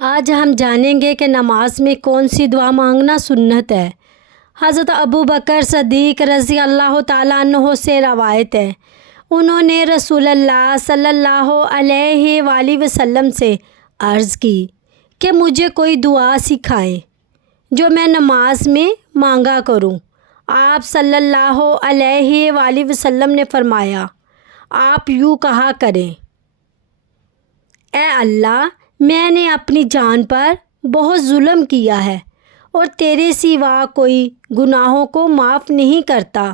آج ہم جانیں گے کہ نماز میں کون سی دعا مانگنا سنت ہے۔ حضرت ابو بکر صدیق رضی اللہ تعالیٰ عنہ سے روایت ہے، انہوں نے رسول اللہ صلی اللہ علیہ وآلہ وسلم سے عرض کی کہ مجھے کوئی دعا سکھائیں جو میں نماز میں مانگا کروں۔ آپ صلی اللہ علیہ وآلہ وسلم نے فرمایا، آپ یوں کہا کریں، اے اللہ، میں نے اپنی جان پر بہت ظلم کیا ہے اور تیرے سوا کوئی گناہوں کو معاف نہیں کرتا۔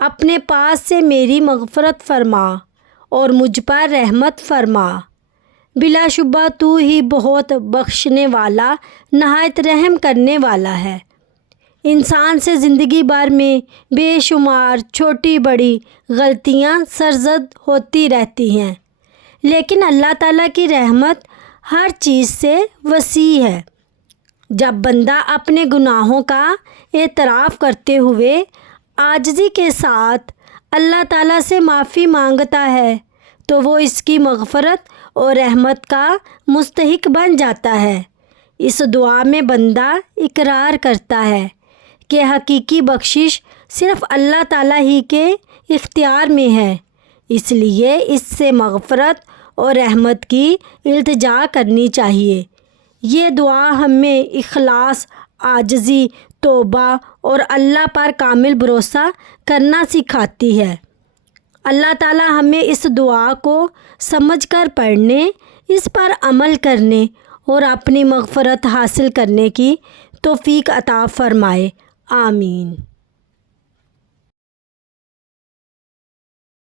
اپنے پاس سے میری مغفرت فرما اور مجھ پر رحمت فرما۔ بلا شبہ تو ہی بہت بخشنے والا، نہایت رحم کرنے والا ہے۔ انسان سے زندگی بھر میں بے شمار چھوٹی بڑی غلطیاں سرزد ہوتی رہتی ہیں، لیکن اللہ تعالیٰ کی رحمت ہر چیز سے وسیع ہے۔ جب بندہ اپنے گناہوں کا اعتراف کرتے ہوئے عاجزی کے ساتھ اللہ تعالیٰ سے معافی مانگتا ہے تو وہ اس کی مغفرت اور رحمت کا مستحق بن جاتا ہے۔ اس دعا میں بندہ اقرار کرتا ہے کہ حقیقی بخشش صرف اللہ تعالیٰ ہی کے اختیار میں ہے، اس لیے اس سے مغفرت اور رحمت کی التجا کرنی چاہیے۔ یہ دعا ہمیں اخلاص، عاجزی، توبہ اور اللہ پر کامل بھروسہ کرنا سکھاتی ہے۔ اللہ تعالیٰ ہمیں اس دعا کو سمجھ کر پڑھنے، اس پر عمل کرنے اور اپنی مغفرت حاصل کرنے کی توفیق عطا فرمائے۔ آمین۔